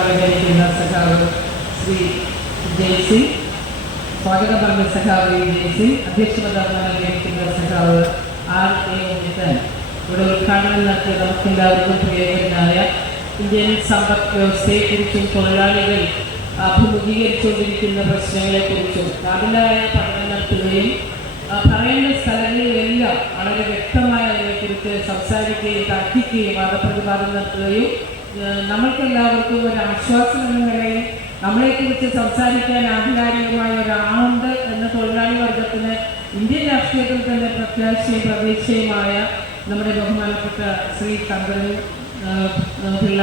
പറഞ്ഞിരിക്കുന്ന സഖാവ് ശ്രീ ജയസിംഗ്, സ്വാഗതം പറഞ്ഞ സഖാവ് ജയസിംഗ്, അധ്യക്ഷത നൽകിയിരിക്കുന്ന സഖാവ് R.A. ഉണ്ണിത്താൻ, ഇവിടെ ഉദ്ഘാടനം നടത്തിയ നമുക്കെല്ലാവർക്കും പ്രിയങ്കരനായ ഇന്ത്യൻ സമ്പദ് വ്യവസ്ഥയെക്കുറിച്ചും തൊഴിലാളികൾ അഭിമുഖീകരിച്ചുകൊണ്ടിരിക്കുന്ന പ്രശ്നങ്ങളെക്കുറിച്ചും കാതലായ പഠനം നടത്തുകയും പറയേണ്ട സ്ഥലങ്ങളിലെല്ലാം വളരെ വ്യക്തമായി അതിനെക്കുറിച്ച് സംസാരിക്കുകയും തർക്കിക്കുകയും വാദപ്രതിവാദം നടത്തുകയും നമ്മൾക്കെല്ലാവർക്കും ഒരു ആശ്വാസം എന്ന നിലയിൽ നമ്മളെക്കുറിച്ച് സംസാരിക്കാൻ ആധികാരികമായ ഒരാളുണ്ട് എന്ന തൊഴിലാളി വർഗത്തിന് ഇന്ത്യൻ രാഷ്ട്രീയത്തിൽ തന്നെ പ്രത്യാശയും പ്രതീക്ഷയുമായ നമ്മുടെ ബഹുമാനപ്പെട്ട ശ്രീ ശങ്കരൻ പിള്ള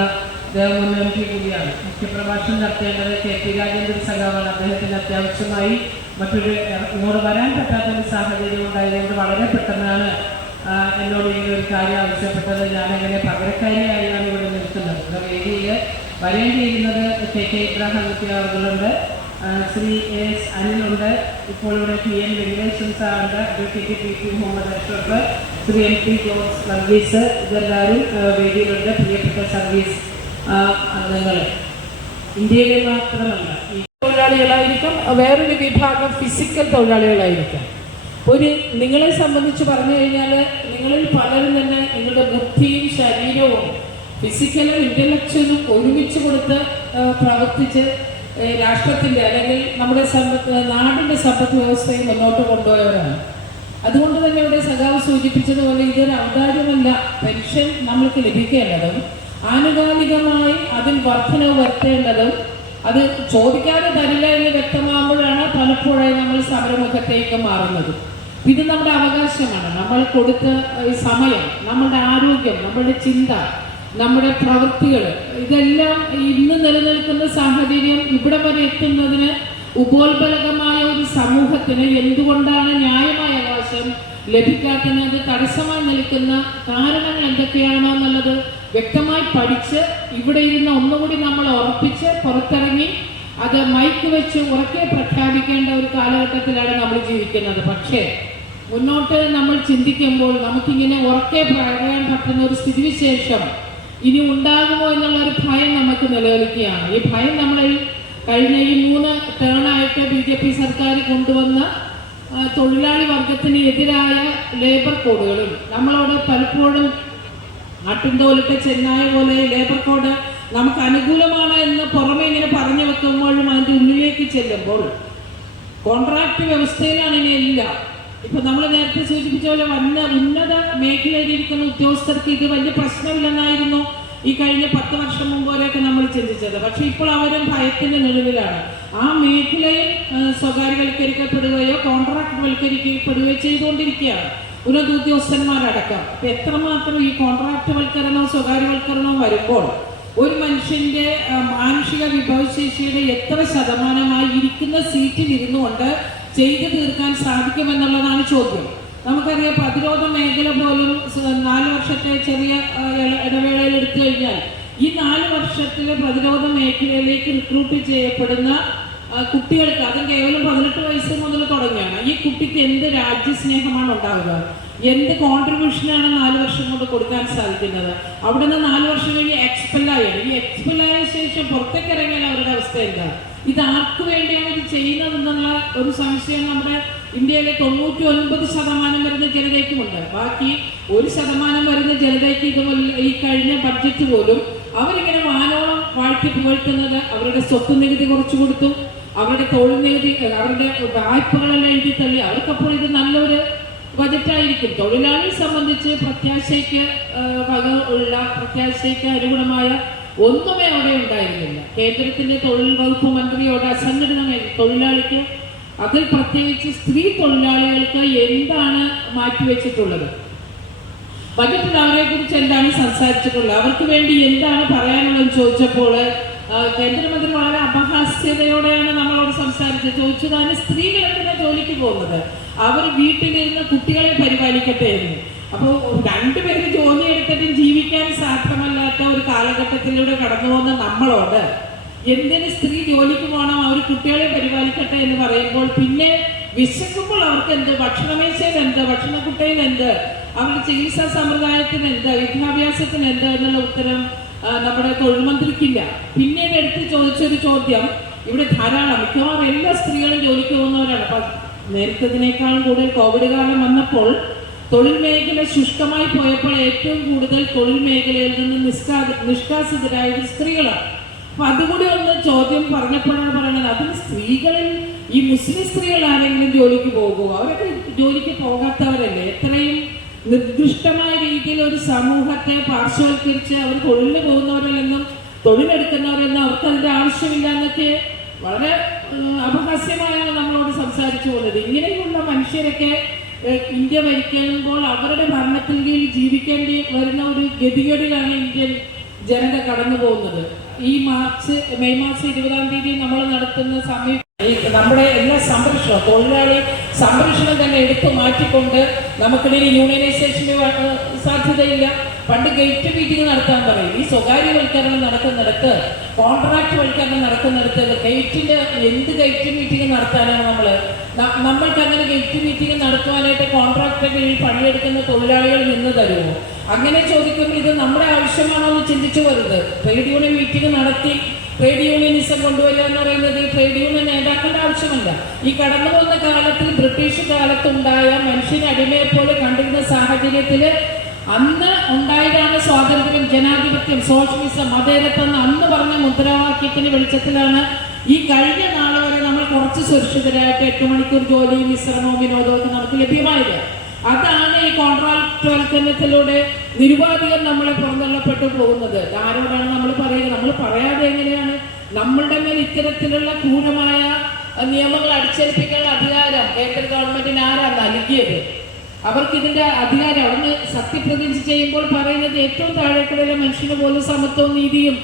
ദേവമുന്നേറ്റി കൂടിയാണ്. മുഖ്യപ്രഭാഷണം നടത്തേണ്ടത് KP രാജേന്ദ്രൻ സഖാവാണ്. അദ്ദേഹത്തിന് അത്യാവശ്യമായി ഇങ്ങോട്ട് വരാൻ പറ്റാത്തൊരു സാഹചര്യം ഉണ്ടായതുകൊണ്ട് വളരെ പെട്ടെന്നാണ് എന്നോട് ഇങ്ങനെ ഒരു കാര്യം ആവശ്യപ്പെട്ടത്. ഞാനങ്ങനെ പകരക്കാരിയായാണ് ഇവിടെ നിൽക്കുന്നത്. വേദിയിൽ വരേണ്ടിയിരുന്നത് KK ഇബ്രാഹിം അവர்களுണ്ട്, ശ്രീ S. അനിലുണ്ട്, ഇപ്പോൾ ഇവിടെ TN വെങ്കടേശൻ സാറുണ്ട്, advocate PP Muhammad Ashraf, Shri MP Jose Varghese, ഇതെല്ലാവരും വേദിയിലുണ്ട്. പ്രിയപ്പെട്ട സർവീസ് അംഗങ്ങൾ, ഇന്ത്യയിലെ മാത്രമല്ല ഈ തൊഴിലാളികളായിരിക്കും, വേറൊരു വിഭാഗം ഫിസിക്കൽ തൊഴിലാളികളായിരിക്കും. നിങ്ങളെ സംബന്ധിച്ച് പറഞ്ഞു കഴിഞ്ഞാൽ നിങ്ങളിൽ പലരും തന്നെ നിങ്ങളുടെ ബുദ്ധിയും ശരീരവും ഫിസിക്കലും ഇൻ്റലക്ച്വലും ഒരുമിച്ച് കൊടുത്ത് പ്രവർത്തിച്ച് രാഷ്ട്രത്തിൻ്റെ അല്ലെങ്കിൽ നമ്മുടെ നാടിൻ്റെ സമ്പദ് വ്യവസ്ഥയെ മുന്നോട്ട് കൊണ്ടുപോയവരാണ്. അതുകൊണ്ട് തന്നെ ഇവിടെ സഖാവ് സൂചിപ്പിച്ചതുപോലെ ഇതൊരു ഔദാര്യമല്ല. പെൻഷൻ നമ്മൾക്ക് ലഭിക്കേണ്ടതും ആനുകാലികമായി അതിൽ വർധനവ് വരുത്തേണ്ടതും അത് ചോദിക്കാതെ തരില്ല എന്ന് വ്യക്തമാകുമ്പോഴാണ് പലപ്പോഴായി നമ്മൾ സമരമുഖത്തേക്ക് മാറുന്നത്. ഇത് നമ്മുടെ അവകാശമാണ്. നമ്മൾ കൊടുത്ത സമയം, നമ്മുടെ ആരോഗ്യം, നമ്മുടെ ചിന്ത, നമ്മുടെ പ്രവൃത്തികൾ, ഇതെല്ലാം ഇന്ന് നിലനിൽക്കുന്ന സാഹചര്യം ഇവിടെ വരെ എത്തുന്നതിന് ഉപോത്ബലകമായ ഒരു സമൂഹത്തിന് എന്തുകൊണ്ടാണ് ന്യായമായ അവകാശം ലഭിക്കാത്തത്, തടസ്സമായി നിൽക്കുന്ന കാരണങ്ങൾ എന്തൊക്കെയാണോ എന്നുള്ളത് വ്യക്തമായി പഠിച്ച് ഇവിടെ ഇരുന്ന് ഒന്നുകൂടി നമ്മൾ ഉറപ്പിച്ച് പുറത്തിറങ്ങി അത് മൈക്ക് വെച്ച് ഉറക്കെ പ്രഖ്യാപിക്കേണ്ട ഒരു കാലഘട്ടത്തിലാണ് നമ്മൾ ജീവിക്കുന്നത്. പക്ഷേ മുന്നോട്ട് നമ്മൾ ചിന്തിക്കുമ്പോൾ നമുക്കിങ്ങനെ ഉറക്കെ പറയാൻ പറ്റുന്ന ഒരു സ്ഥിതിവിശേഷം ഇനി ഉണ്ടാകുമോ എന്നുള്ളൊരു ഭയം നമുക്ക് നിലനിൽക്കുകയാണ്. ഈ ഭയം നമ്മളിൽ കഴിഞ്ഞ ഈ 3 ടേണായിട്ട് BJP സർക്കാർ കൊണ്ടുവന്ന തൊഴിലാളി വർഗത്തിന് എതിരായ ലേബർ കോഡുകളും നമ്മളോട് പലപ്പോഴും ആട്ടിൻതോലിട്ട് ചെന്നായ പോലെ ലേബർ കോഡ് നമുക്ക് അനുകൂലമാണ് എന്ന് പുറമെ ഇങ്ങനെ പറഞ്ഞു വെക്കുമ്പോഴും അതിൻ്റെ ഉള്ളിലേക്ക് ചെല്ലുമ്പോൾ കോൺട്രാക്ട് വ്യവസ്ഥയിലാണ് ഇനി എല്ലാം. ഇപ്പം നമ്മൾ നേരത്തെ സൂചിപ്പിച്ച പോലെ ഉന്നത മേഖലയിലിരിക്കുന്ന ഉദ്യോഗസ്ഥർക്ക് ഇത് വലിയ പ്രശ്നമില്ലെന്നായിരുന്നു ഈ കഴിഞ്ഞ 10 വർഷം മുമ്പ് വരെയൊക്കെ നമ്മൾ ചിന്തിച്ചത്. പക്ഷെ ഇപ്പോൾ അവരും ഭയത്തിൻ്റെ നിലവിലാണ്. ആ മേഖലയിൽ സ്വകാര്യവൽക്കരിക്കപ്പെടുകയോ കോൺട്രാക്ട് വൽക്കരിക്കപ്പെടുകയോ ചെയ്തുകൊണ്ടിരിക്കുകയാണ് ഉന്നത ഉദ്യോഗസ്ഥന്മാരടക്കം. അപ്പം എത്രമാത്രം ഈ കോൺട്രാക്ട് വൽക്കരണവും സ്വകാര്യവൽക്കരണവും വരുമ്പോൾ ഒരു മനുഷ്യൻ്റെ മാനുഷിക വിഭവശേഷിയുടെ എത്ര ശതമാനമായി ഇരിക്കുന്ന സീറ്റിൽ ഇരുന്നുകൊണ്ട് ചെയ്തു തീർക്കാൻ സാധിക്കുമെന്നുള്ളതാണ് ചോദ്യം. നമുക്കറിയാം, പ്രതിരോധ മേഖല പോലും 4 വർഷത്തെ ചെറിയ ഇടവേളയിൽ എടുത്തു കഴിഞ്ഞാൽ ഈ 4 വർഷത്തിലെ പ്രതിരോധ മേഖലയിലേക്ക് റിക്രൂട്ട് ചെയ്യപ്പെടുന്ന കുട്ടികൾക്ക്, അതും കേവലം 18 വയസ്സ് മുതൽ തുടങ്ങിയാണ്. ഈ കുട്ടിക്ക് എന്ത് രാജ്യസ്നേഹമാണ് ഉണ്ടാവുക, എന്ത് കോൺട്രിബ്യൂഷനാണ് 4 വർഷം കൊണ്ട് കൊടുക്കാൻ സാധിക്കുന്നത്? അവിടെ നിന്ന് 4 വർഷം കഴിഞ്ഞ് എക്സ്പെല്ലായാണ്. ഈ എക്സ്പെല്ലായ ശേഷം പുറത്തേക്ക് ഇറങ്ങിയാൽ അവരുടെ അവസ്ഥ എന്താ? ഇത് ആർക്ക് വേണ്ടിയാണ് ഇത് ചെയ്യുന്നതെന്നുള്ള ഒരു സംശയം നമ്മുടെ ഇന്ത്യയിലെ 99% വരുന്ന ജനതയ്ക്കുമുണ്ട്. ബാക്കി 1% വരുന്ന ജനതയ്ക്ക് ഇതുപോലെ ഈ കഴിഞ്ഞ ബഡ്ജറ്റ് പോലും അവരിങ്ങനെ വാനോളം വാഴ്ത്തി പുകഴ്ത്തുന്നത് അവരുടെ സ്വത്ത് നികുതി കുറച്ചു കൊടുത്തു, അവരുടെ തൊഴിൽ നികുതി, അവരുടെ വായ്പകളെല്ലാം എഴുതി തള്ളി. അവർക്കപ്പോൾ ഇത് നല്ലൊരു ബജറ്റായിരിക്കും. തൊഴിലാളിയെ സംബന്ധിച്ച് പ്രത്യാശയ്ക്ക് പ്രത്യാശയ്ക്ക് അനുഗുണമായ ഒന്നുമേ അവിടെ ഉണ്ടായിരുന്നില്ല. കേന്ദ്രത്തിന്റെ തൊഴിൽ വകുപ്പ് മന്ത്രിയോട് അസംഘടിത തൊഴിലാളിക്ക്, അതിൽ പ്രത്യേകിച്ച് സ്ത്രീ തൊഴിലാളികൾക്ക് എന്താണ് മാറ്റിവെച്ചിട്ടുള്ളത്, ബജറ്റിൽ അവരെ കുറിച്ച് എന്താണ് സംസാരിച്ചിട്ടുള്ളത്, അവർക്ക് വേണ്ടി എന്താണ് പറയാനുള്ളത് ചോദിച്ചപ്പോൾ കേന്ദ്രമന്ത്രി വളരെ അപഹാസ്യതയോടെയാണ് നമ്മളോട് സംസാരിച്ചത്. ചോദിച്ചതാണ് സ്ത്രീകൾ എന്തിനാ ജോലിക്ക് പോകുന്നത്, അവർ വീട്ടിലിരുന്ന് കുട്ടികളെ പരിപാലിക്കട്ടെ എന്ന്. അപ്പോൾ 2 പേര് ജോലി എടുത്തിട്ടും ജീവിക്കാൻ സാധ്യമല്ലാത്ത ഒരു കാലഘട്ടത്തിലൂടെ കടന്നു പോകുന്ന നമ്മളോട് എന്തിന് സ്ത്രീ ജോലിക്ക് പോകണം, അവർ കുട്ടികളെ പരിപാലിക്കട്ടെ എന്ന് പറയുമ്പോൾ പിന്നെ വിശക്കുമ്പോൾ അവർക്ക് എന്ത്, ഭക്ഷണമേശയിൽ എന്ത്, ഭക്ഷണക്കുട്ടയിൽ എന്ത്, അവരുടെ ചികിത്സാ സമ്പ്രദായത്തിന് എന്ത്, വിദ്യാഭ്യാസത്തിന് എന്ത് എന്നുള്ള ഉത്തരം നമ്മുടെ തൊഴിൽ മന്ത്രിക്കില്ല. പിന്നീട് എടുത്ത് ചോദിച്ചൊരു ചോദ്യം, ഇവിടെ ധാരാളം മിക്കവാറും എല്ലാ സ്ത്രീകളും ജോലിക്ക് പോകുന്നവരാണ്. അപ്പം നേരത്തതിനേക്കാളും കൂടുതൽ കോവിഡ് കാലം വന്നപ്പോൾ തൊഴിൽ മേഖല ശുഷ്കമായി പോയപ്പോൾ ഏറ്റവും കൂടുതൽ തൊഴിൽ മേഖലയിൽ നിന്ന് നിഷ്കാസിതരായത് സ്ത്രീകളാണ്. അപ്പൊ അതുകൂടി ഒന്ന് ചോദ്യം പറഞ്ഞപ്പോഴാണ് പറയുന്നത്, അതിന് സ്ത്രീകളിൽ ഈ മുസ്ലിം സ്ത്രീകൾ ആരെങ്കിലും ജോലിക്ക് പോകുമോ? അവരൊക്കെ ജോലിക്ക് പോകാത്തവരല്ലേ? എത്രയും നിർദ്ദിഷ്ടമായ രീതിയിൽ ഒരു സമൂഹത്തെ പാർശ്വവൽക്കരിച്ച് അവർ തൊഴിലിന് പോകുന്നവരല്ലെന്നും തൊഴിലെടുക്കുന്നവരെന്നും അവർക്ക് അതിന്റെ ആവശ്യമില്ല എന്നൊക്കെ വളരെ അപഹാസ്യമായാണ് നമ്മളോട് സംസാരിച്ചു പോകുന്നത്. ഇങ്ങനെയുള്ള മനുഷ്യരൊക്കെ ഇന്ത്യ ഭരിക്കുമ്പോൾ അവരുടെ ഭരണത്തിൽ കീഴിൽ ജീവിക്കേണ്ടി വരുന്ന ഒരു ഗതികേടിലാണ് ഇന്ത്യൻ ജനത കടന്നു പോകുന്നത്. ഈ മെയ് മാസം 20-ാം തീയതി നമ്മൾ നടത്തുന്ന നമ്മുടെ എല്ലാ സംരക്ഷണവും, തൊഴിലാളി സംരക്ഷണം തന്നെ എടുത്തു മാറ്റിക്കൊണ്ട് നമുക്കിടയിൽ യൂണിയനൈസേഷന് സാധ്യതയില്ല. പണ്ട് ഗേറ്റ് മീറ്റിംഗ് നടത്താൻ പറയും. ഈ സ്വകാര്യവൽക്കരണം നടക്കുന്നിടത്ത്, കോൺട്രാക്ട് വൽക്കരണം നടക്കുന്നിടത്ത് എന്ത് ഗേറ്റ് മീറ്റിംഗ് നടത്താനാണ് നമ്മൾക്ക് അങ്ങനെ ഗേറ്റ് മീറ്റിംഗ് നടത്തുവാനായിട്ട് കോൺട്രാക്ടറെ കീഴിൽ പണിയെടുക്കുന്ന തൊഴിലാളികൾ നിന്ന് തരുമോ? അങ്ങനെ ചോദിക്കുമ്പോൾ ഇത് നമ്മുടെ ആവശ്യമാണോ എന്ന് ചിന്തിച്ചു വരുന്നത്. ട്രേഡ് യൂണിയൻ മീറ്റിംഗ് നടത്തി ട്രേഡ് യൂണിയനിസം കൊണ്ടുവരിക എന്ന് പറയുന്നത് ട്രേഡ് യൂണിയൻ നേതാക്കളുടെ ആവശ്യമല്ല. ഈ കടന്നു വന്ന കാലത്തിൽ ബ്രിട്ടീഷ് കാലത്തുണ്ടായ മനുഷ്യനെ അടിമയെപ്പോലെ കണ്ടിരുന്ന സാഹചര്യത്തിൽ അന്ന് ഉണ്ടായതാണ് സ്വാതന്ത്ര്യം, ജനാധിപത്യം, സോഷ്യലിസം, മതേതരത്വം അന്ന് പറഞ്ഞ മുദ്രാവാക്യത്തിന് വെളിച്ചത്തിലാണ് ഈ കഴിഞ്ഞ നാളെ വരെ നമ്മൾ കുറച്ച് സുരക്ഷിതരായിട്ട് 8 മണിക്കൂർ ജോലിയും വിശ്രമവും വിനോദവും ഒക്കെ നമുക്ക് ലഭ്യമായത്. അതാണ് ഈ കോൺട്രാക്ട് വൽക്കരണത്തിലൂടെ നിരുപാധികം നമ്മളെ പുറന്തള്ളപ്പെട്ടു പോകുന്നത്. ആരോടാണ് നമ്മൾ പറയുക? നമ്മൾ പറയാതെ എങ്ങനെയാണ്? നമ്മളുടെ മേൽ ഇത്തരത്തിലുള്ള ക്രൂരമായ നിയമങ്ങൾ അടിച്ചേൽപ്പിക്കാനുള്ള അധികാരം കേന്ദ്ര ഗവൺമെന്റിന് ആരാണ് നൽകിയത്? അവർക്ക് ഇതിന്റെ അധികാരം അവിടുന്ന് സത്യപ്രതിജ്ഞ ചെയ്യുമ്പോൾ പറയുന്നത് ഏറ്റവും താഴേക്കടയിലെ മനുഷ്യന് പോലും സമത്വവും നീതിയും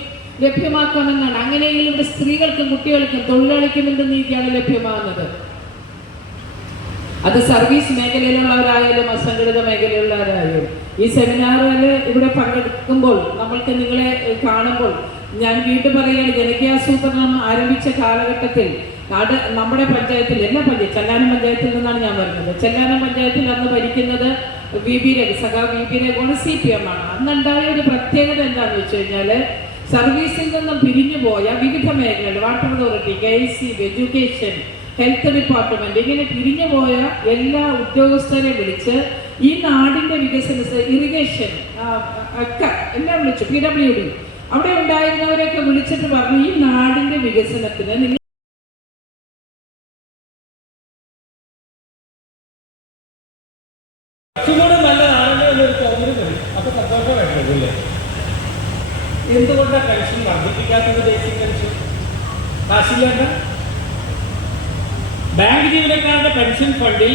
ലഭ്യമാക്കാമെന്നാണ്. അങ്ങനെയെങ്കിൽ ഇവിടെ സ്ത്രീകൾക്കും കുട്ടികൾക്കും തൊഴിലാളിക്കും എന്ത് നീതിയാണ് ലഭ്യമാകുന്നത്? അത് സർവീസ് മേഖലയിലുള്ളവരായാലും അസംഘടിത മേഖലയിലുള്ളവരായാലും. ഈ സെമിനാറിൽ ഇവിടെ പങ്കെടുക്കുമ്പോൾ നമ്മൾക്ക് നിങ്ങളെ കാണുമ്പോൾ ഞാൻ വീണ്ടും പറയുകയാണ്, ജനകീയാസൂത്രണം ആരംഭിച്ച കാലഘട്ടത്തിൽ നമ്മുടെ പഞ്ചായത്തിൽ, എല്ലാ ചെല്ലാനം പഞ്ചായത്തിൽ നിന്നാണ് ഞാൻ വരുന്നത്. ചെല്ലാനം പഞ്ചായത്തിൽ അന്ന് ഭരിക്കുന്നത് സഖാവ് വി പി രഘുവാണ്, CPM ആണ്. അന്നുണ്ടായ ഒരു പ്രത്യേകത എന്താണെന്ന് വെച്ച് കഴിഞ്ഞാൽ, സർവീസിൽ നിന്നും പിരിഞ്ഞു പോയ വിവിധ മേഖലകൾ, water authority, KICB, education, health department, ഇങ്ങനെ പിരിഞ്ഞു പോയ എല്ലാ ഉദ്യോഗസ്ഥരെ വിളിച്ച് ഈ നാടിന്റെ വികസന, ഇറിഗേഷൻ ഒക്കെ എല്ലാം വിളിച്ചു, PWD അവിടെ ഉണ്ടായിരുന്നവരെയൊക്കെ വിളിച്ചിട്ട് പറഞ്ഞു, ഈ നാടിന്റെ വികസനത്തിന് നിങ്ങൾ എന്തുകൊണ്ടാണ് പെൻഷൻ വർദ്ധിപ്പിക്കാത്തത്? ബേസിക് പെൻഷൻ കാശില്ലേണ്ട ബാങ്ക് ജീവനക്കാരുടെ പെൻഷൻ ഫണ്ടിൽ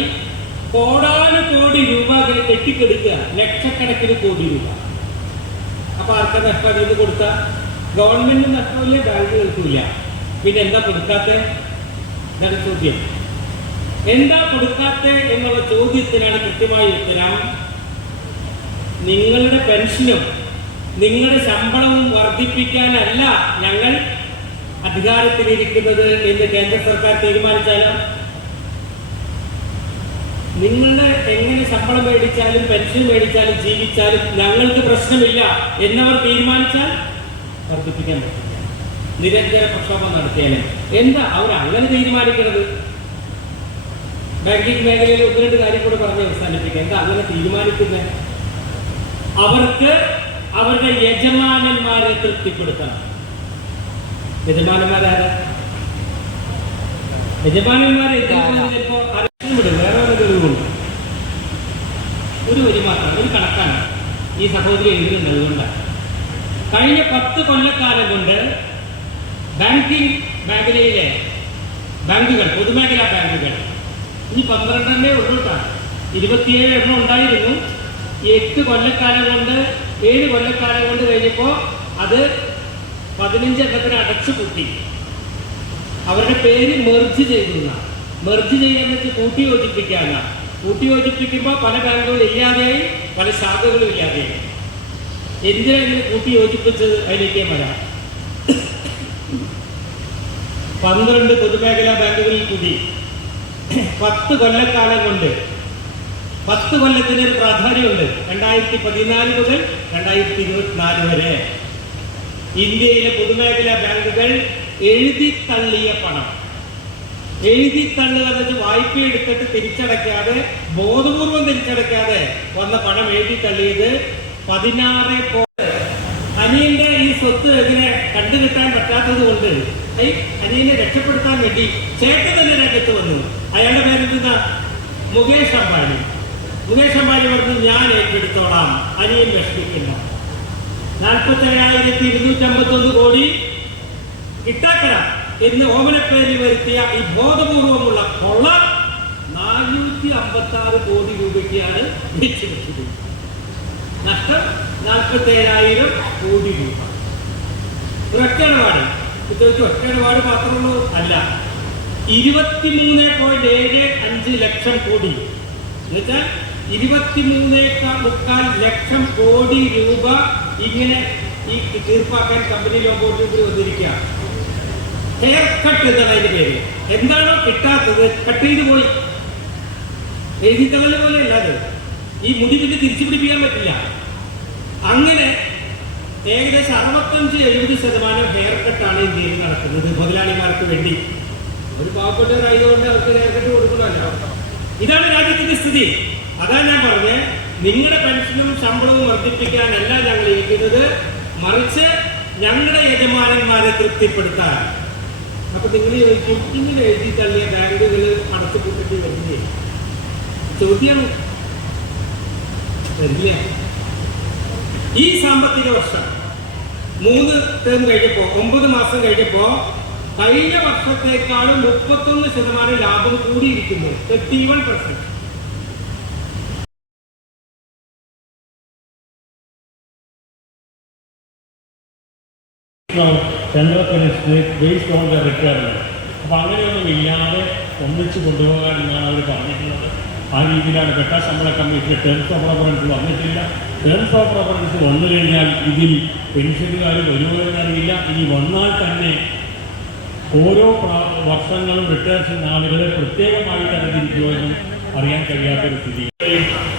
കോടാനുകോടി രൂപ കെട്ടിക്കെടുക്കുക, ലക്ഷക്കണക്കിന് കോടി രൂപ. അപ്പൊ ആർക്കാ നഷ്ടം? ഇത് കൊടുത്ത ഗവൺമെന്റിന് നഷ്ടമില്ല, ബാങ്കുകൾക്കില്ല. പിന്നെ എന്താ കൊടുക്കാത്ത? ഇതാണ് ചോദ്യം. എന്താ കൊടുക്കാത്ത എന്നുള്ള ചോദ്യത്തിനാണ് കൃത്യമായ ഉത്തരം. നിങ്ങളുടെ പെൻഷനും നിങ്ങളുടെ ശമ്പളവും വർദ്ധിപ്പിക്കാനല്ല ഞങ്ങൾ അധികാരത്തിലിരിക്കുന്നത് എന്ന് കേന്ദ്ര സർക്കാർ തീരുമാനിച്ചാലോ? നിങ്ങളുടെ എങ്ങനെ ശമ്പളം മേടിച്ചാലും പെൻഷൻ മേടിച്ചാലും ജീവിച്ചാലും ഞങ്ങൾക്ക് പ്രശ്നമില്ല എന്നവർ തീരുമാനിച്ചാൽ വർദ്ധിപ്പിക്കാൻ പറ്റില്ല. നിരന്തര പ്രക്ഷോഭം നടത്തിയാലും എന്താ അവർ അങ്ങനെ തീരുമാനിക്കുന്നത്? ബാങ്കിങ് മേഖലയിൽ 1-2 കാര്യം കൂടെ പറഞ്ഞ് അവസാനിപ്പിക്കുക. എന്താ അങ്ങനെ തീരുമാനിക്കുന്നത്? അവർക്ക് അവരുടെ യജമാനന്മാരെ തൃപ്തിപ്പെടുത്തണം. യജമാനന്മാരാണ് യജമാനന്മാരെ ചിലപ്പോ അറിയിവിടും. വേറെ രൂപമുണ്ട്. ഒരു വരി മാത്രം, ഒരു കണക്കാണ് ഈ സഹോദരി എഴുതുന്നുണ്ട്. അതുകൊണ്ടാണ് കഴിഞ്ഞ 10 കൊല്ലക്കാലം കൊണ്ട് ബാങ്കിങ് മേഖലയിലെ ബാങ്കുകൾ, പൊതുമേഖലാ ബാങ്കുകൾ, ഇനി 12 ഉള്ളൂട്ടാണ്, 27 എണ്ണം ഉണ്ടായിരുന്നു. 8 കൊല്ലക്കാലം കൊണ്ട് 7 കൊല്ലക്കാലം കൊണ്ട് കഴിഞ്ഞപ്പോൾ അത് 15 എണ്ണത്തിന് അടച്ചുപൂട്ടി. അവരുടെ പേര് മെർജ് ചെയ്തു. മെർജ് ചെയ്യാന്ന് വെച്ച് കൂട്ടി യോജിപ്പിക്കാന്ന. കൂട്ടി യോജിപ്പിക്കുമ്പോൾ പല ബാങ്കുകളും ഇല്ലാതെയായി, പല ശാഖകളും ഇല്ലാതെയായി. എന്തിനാണ് ഇങ്ങനെ കൂട്ടി യോജിപ്പിച്ചത്? അതിലേക്ക് വരാം. 12 പൊതുമേഖലാ ബാങ്കുകളിൽ കൂടി 10 കൊല്ലക്കാലം കൊണ്ട്, 10 കൊല്ലത്തിന് ഒരു പ്രാധാന്യമുണ്ട്. 2014 മുതൽ 2024 വരെ ഇന്ത്യയിലെ പൊതുമേഖലാ ബാങ്കുകൾ എഴുതിത്തള്ളിയ പണം, എഴുതിത്തള്ളുക എന്ന് വെച്ചാൽ വായ്പ എടുത്തിട്ട് തിരിച്ചടയ്ക്കാതെ, ബോധപൂർവം തിരിച്ചടയ്ക്കാതെ വന്ന പണം എഴുതിത്തള്ളിയത് 16. അനിയന്റെ ഈ സ്വത്ത് ഇതിനെ കണ്ടുകിട്ടാൻ പറ്റാത്തത് കൊണ്ട് അനിയനെ രക്ഷപ്പെടുത്താൻ വേണ്ടി ചേട്ടൻ തന്നെ രംഗത്ത് വന്നു. അയാളുടെ പേരെന്താ? മുകേഷ് അംബാനി. മുകേഷ് അംബാനി പറഞ്ഞു, ഞാൻ ഏറ്റെടുത്തോളാം, അനിയൻ വിഷമിക്കില്ല. 47,251 കോടി കിട്ടാക്കര എന്ന് ഓമനപ്പേരിൽ വരുത്തിയ ഈ ബോധപൂർവമുള്ള കൊള്ള 456 കോടി രൂപയ്ക്കാണ് വെച്ചത്. നഷ്ടം 47,000 കോടി രൂപ. ഒറ്റയിടപാട് ഒറ്റയിടപാട് മാത്രമുള്ളൂ അല്ല, 23.75 ലക്ഷം കോടി എന്നുവെച്ചാൽ 23.25 ലക്ഷം കോടി രൂപ ഇങ്ങനെ ഈ തീർപ്പാക്കാൻ കമ്പനി ലോ ബോർഡിൽ വന്നിരിക്കുക. ഹെയർ കട്ട് എന്നാണ് അതിന്റെ പേര്. എന്താണോ കിട്ടാത്തത് കട്ട് ചെയ്ത് പോയി. എഴുതിത്തള്ളൽ പോലെ അല്ലാതെ ഈ മുടി പിന്നെ തിരിച്ചു പിടിപ്പിക്കാൻ പറ്റില്ല. അങ്ങനെ ഏകദേശം 65-70% ഹെയർ കട്ടാണ് ഇന്ത്യയിൽ നടക്കുന്നത് മുതലാളിമാർക്ക് വേണ്ടി. ഒരു പാവപ്പെട്ടവരായതുകൊണ്ട് അവർക്ക് ഹെയർ കട്ട് കൊടുക്കണമല്ലോ. ഇതാണ് രാജ്യത്തിന്റെ സ്ഥിതി. അതാണ് ഞാൻ പറഞ്ഞത്, നിങ്ങളുടെ പെൻഷനും ശമ്പളവും വർദ്ധിപ്പിക്കാനല്ല ഞങ്ങൾ ഇരിക്കുന്നത്, മറിച്ച് ഞങ്ങളുടെ യജമാനന്മാരെ തൃപ്തിപ്പെടുത്താൻ. അപ്പൊ നിങ്ങൾ ചോദിക്കും, ഇങ്ങനെ എഴുതി തള്ളിയ ബാങ്കുകൾ അടച്ചു കൂട്ടിട്ട് വരില്ലേ? ചോദ്യം വരില്ല. ഈ സാമ്പത്തിക വർഷം 3 ടേം കഴിഞ്ഞപ്പോ 9 മാസം കഴിഞ്ഞപ്പോ കഴിഞ്ഞ വർഷത്തേക്കാളും 31% ലാഭം കൂടിയിരിക്കുന്നു. 31%. Central ministry based on the requirement. അപ്പം അങ്ങനെയൊന്നും ഇല്ലാതെ ഒന്നിച്ച് കൊണ്ടുപോകാൻ എന്നാണ് അവർ പറഞ്ഞിട്ടുള്ളത്. ആ രീതിയിലാണ് വെട്ടാ ശമ്പള കമ്മീഷന് ടേംസ് ഓഫ് റെഫറൻസ് വന്നിട്ടില്ല. ടേംസ് ഓഫ് റെഫറൻസ് വന്നു കഴിഞ്ഞാൽ ഇതിൽ പെൻഷനുകാർ വരുമോ എന്നറിയില്ല. ഇനി വന്നാൽ തന്നെ ഓരോ വർഷങ്ങളും റിട്ടേൺസ് ആളുകളെ പ്രത്യേകമായി തരംതിരിക്കുമോ എന്നും അറിയാൻ കഴിയാത്തൊരു സ്ഥിതി.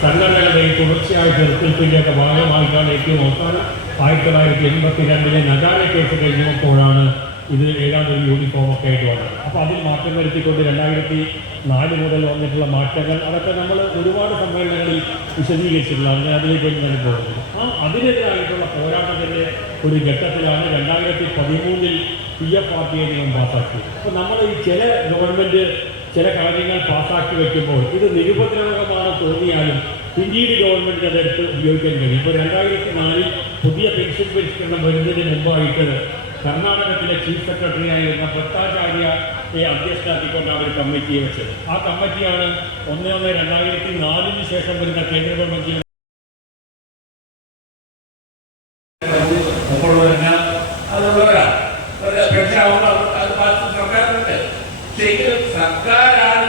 സംഘടനകളുടെയും തുടർച്ചയായ ചെറുത്തിൽപ്പിൻ്റെയൊക്കെ ഭാഗമായിട്ടാണ് ഏറ്റവും അവസാനം 1982 നഗാര കേസ് കഴിഞ്ഞപ്പോഴാണ് ഇത് ഏതാണ്ട് ഒരു യൂണിഫോമൊക്കെ ആയിട്ട് വന്നത്. അപ്പോൾ അതിൽ മാറ്റം വരുത്തിക്കൊണ്ട് 2004 മുതൽ വന്നിട്ടുള്ള മാറ്റങ്ങൾ അതൊക്കെ നമ്മൾ ഒരുപാട് സമ്മേളനങ്ങളിൽ വിശദീകരിച്ചിട്ടുള്ള അതിലേക്ക് ഞാൻ പോകുന്നത്. അതിനെതിരായിട്ടുള്ള പോരാട്ടത്തിൻ്റെ ഒരു ഘട്ടത്തിലാണ് 2013 PF നിയമം പാസ്സാക്കിയത്. അപ്പോൾ നമ്മൾ ഈ ചില ഗവൺമെൻറ് ചില കാര്യങ്ങൾ പാസ്സാക്കി വയ്ക്കുമ്പോൾ ഇത് നിരുപദ്രവകമാണ് തോന്നിയാലും പിന്നീട് ഗവൺമെൻറ് അതെടുത്ത് ഉപയോഗിക്കാൻ കഴിയും. ഇപ്പോൾ 2004 പുതിയ പെൻഷൻ പരിഷ്കരണം വരുന്നതിന് മുമ്പായിട്ട് കർണാടകത്തിലെ ചീഫ് സെക്രട്ടറി ആയിരുന്ന ഭട്ടാചാര്യയെ അധ്യക്ഷനാക്കിക്കൊണ്ടാണ് ഒരു കമ്മിറ്റിയെ വെച്ചത്. ആ കമ്മിറ്റിയാണ് 1/1/2004 ശേഷം വരുന്ന കേന്ദ്ര ഗവൺമെന്റ് സർക്കാരാണ്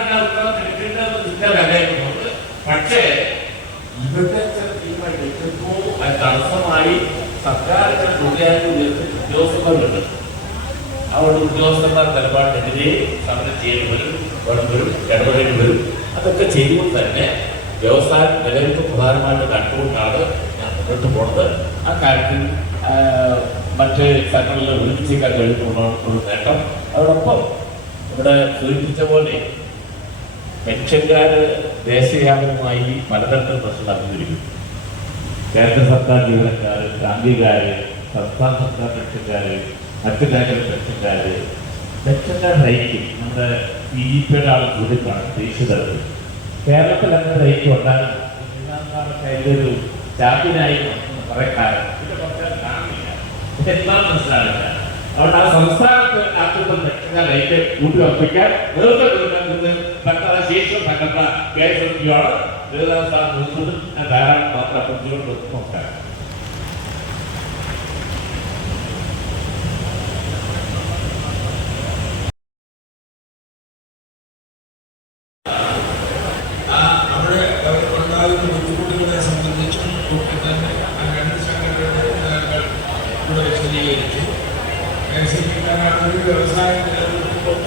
പക്ഷേ ഇവിടുത്തെ തീരുമാനിക്കുമ്പോൾ തടസ്സമായി സർക്കാരിന്റെ ഉദ്യോഗസ്ഥന്മാരുണ്ട്. അവരുടെ ഉദ്യോഗസ്ഥന്മാർ നിലപാടിനെതിരെ സമരം ചെയ്യേണ്ടി വരും, ഇടപെടേണ്ടി വരും. അതൊക്കെ ചെയ്യുമ്പോൾ തന്നെ വ്യവസായ നിലനിൽപ്പ് പ്രധാനമായിട്ട് കണ്ടുകൊണ്ടാണ് ഞാൻ മുന്നോട്ട് പോകുന്നത്. ആ കാര്യത്തിൽ മറ്റ് സ്ഥലങ്ങളിൽ ഒരുമിച്ചേക്കാൻ കഴിയുന്ന ഒരു നേട്ടം. അതോടൊപ്പം ഇവിടെ സൂചിപ്പിച്ച പോലെ പെൻഷൻകാർ ദേശവ്യാപകമായി പലതരത്തിൽ പ്രശ്നം നടന്നിരിക്കുന്നു. കേന്ദ്ര സർക്കാർ ജീവനക്കാർ, ഗാന്ധിക്കാർ, സംസ്ഥാന സർക്കാർ പെൻഷൻകാർ, മറ്റു മേഖല പെൻഷൻകാർ റേറ്റ് നമ്മുടെ PGPയുടെ ആൾ കൂടിക്കാണ് ദേശീയ തലത്തിൽ. കേരളത്തിൽ അങ്ങനെ റേറ്റ് ഉണ്ടാകും അതിൻ്റെ ഒരു ചാമ്പ്യനായി കുറെ കാലം പിന്നെ കുറച്ച് കാണില്ല, ഇതെല്ലാം മനസ്സിലാവില്ല. അതുകൊണ്ട് ആ സംസ്ഥാനത്ത് ആർക്കും പെൻഷൻകാർ റേറ്റ് കൂട്ടി ഉറപ്പിക്കാൻ നേതൃത്വം സർക്കാർ ശേഷം സംഘടന കേന്ദ്രമാണ് ധാരാളം മാത്രം നോക്കാം. അവിടെ ഉണ്ടാകുന്ന ബുദ്ധിമുട്ടുകളെ സംബന്ധിച്ചും ഒക്കെ തന്നെ ആ രണ്ട് സംഘടനകൾ ഇവിടെ വിശദീകരിച്ചു. വ്യവസായം നിലനിൽക്കുമ്പോൾ